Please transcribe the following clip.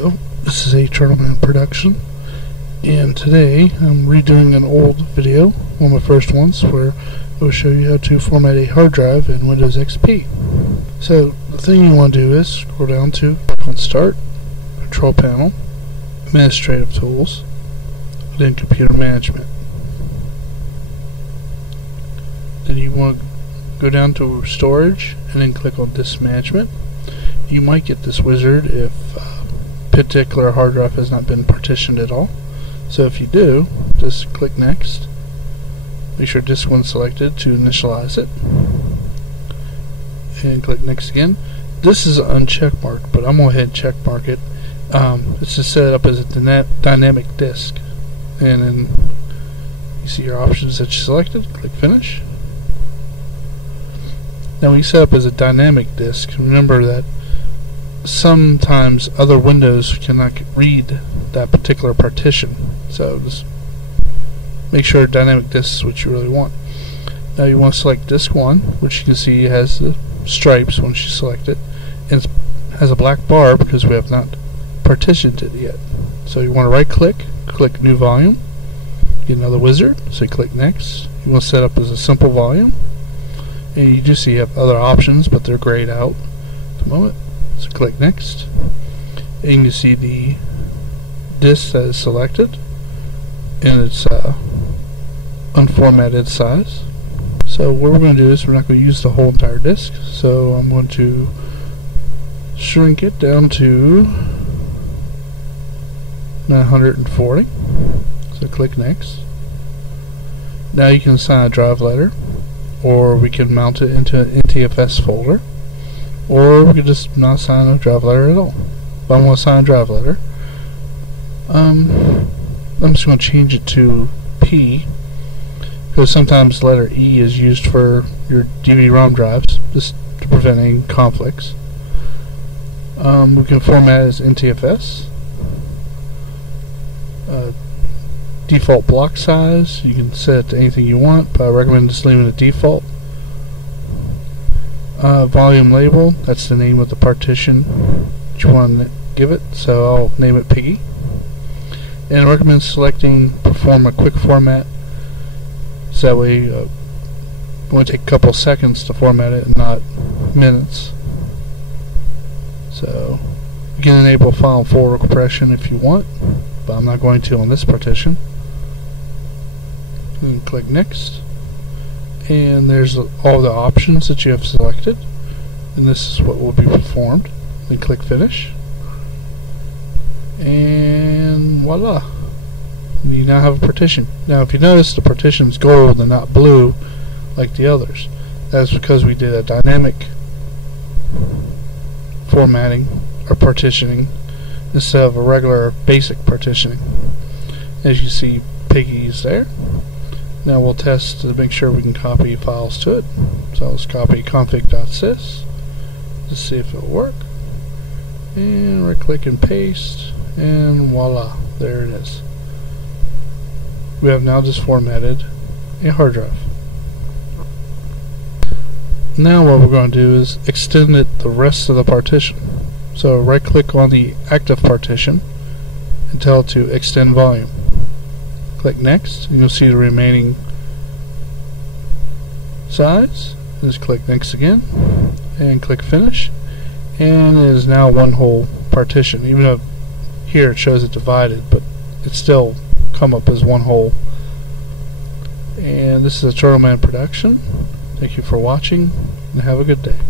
Hello, this is Turtleman production, and today I'm redoing an old video, one of my first ones, where I will show you how to format a hard drive in Windows XP. So the thing you want to do is scroll down to click on Start, Control Panel, Administrative Tools, then Computer Management. Then you want to go down to Storage and then click on Disk Management. You might get this wizard if particular hard drive has not been partitioned at all. So if you do, just click Next. Make sure Disk 1 is selected to initialize it. And click Next again. This is uncheck marked, but I'm going to go ahead and check mark it. It's just set up as a dynamic disk. And then you see your options that you selected. Click Finish. Now when you set up as a dynamic disk, remember that sometimes other windows cannot read that particular partition, so just make sure dynamic disk is what you really want. Now you want to select disk 1, which you can see has the stripes once you select it, and it has a black bar because we have not partitioned it yet. So you want to right click, click new volume, get another wizard, so you click Next. You want to set up as a simple volume, and you do see you have other options, but they're grayed out at the moment. So click Next, and you can see the disk that is selected and its unformatted size. So what we're going to do is we're not going to use the whole entire disk, so I'm going to shrink it down to 940. So click Next. Now you can assign a drive letter, or we can mount it into an NTFS folder, or we could just not assign a drive letter at all. If I want to assign a drive letter, I'm just going to change it to P, because sometimes letter E is used for your DVD-ROM drives, just to prevent any conflicts. We can format it as NTFS. Default block size, you can set it to anything you want, but I recommend just leaving it default. Volume label, that's the name of the partition that you want to give it, so I'll name it Piggy. And I recommend selecting Perform a Quick Format, so that way it only take a couple seconds to format it and not minutes. So you can enable file and folder compression if you want, but I'm not going to on this partition. And click Next, and there's all the options that you have selected, and this is what will be performed. Then click Finish, and voila, you now have a partition. Now if you notice, the partition is gold and not blue like the others. That's because we did a dynamic formatting or partitioning instead of a regular basic partitioning. As you see, Piggy is there. Now we'll test to make sure we can copy files to it. So let's copy config.sys to see if it'll work. And right click and paste, and voila, there it is. We have now just formatted a hard drive. Now what we're going to do is extend it the rest of the partition. So right click on the active partition and tell it to extend volume. Click Next, and you'll see the remaining size. Just click Next again, and click Finish, and it is now one whole partition. Even though here it shows it divided, but it still come up as one whole. And this is a Turtleman production. Thank you for watching, and have a good day.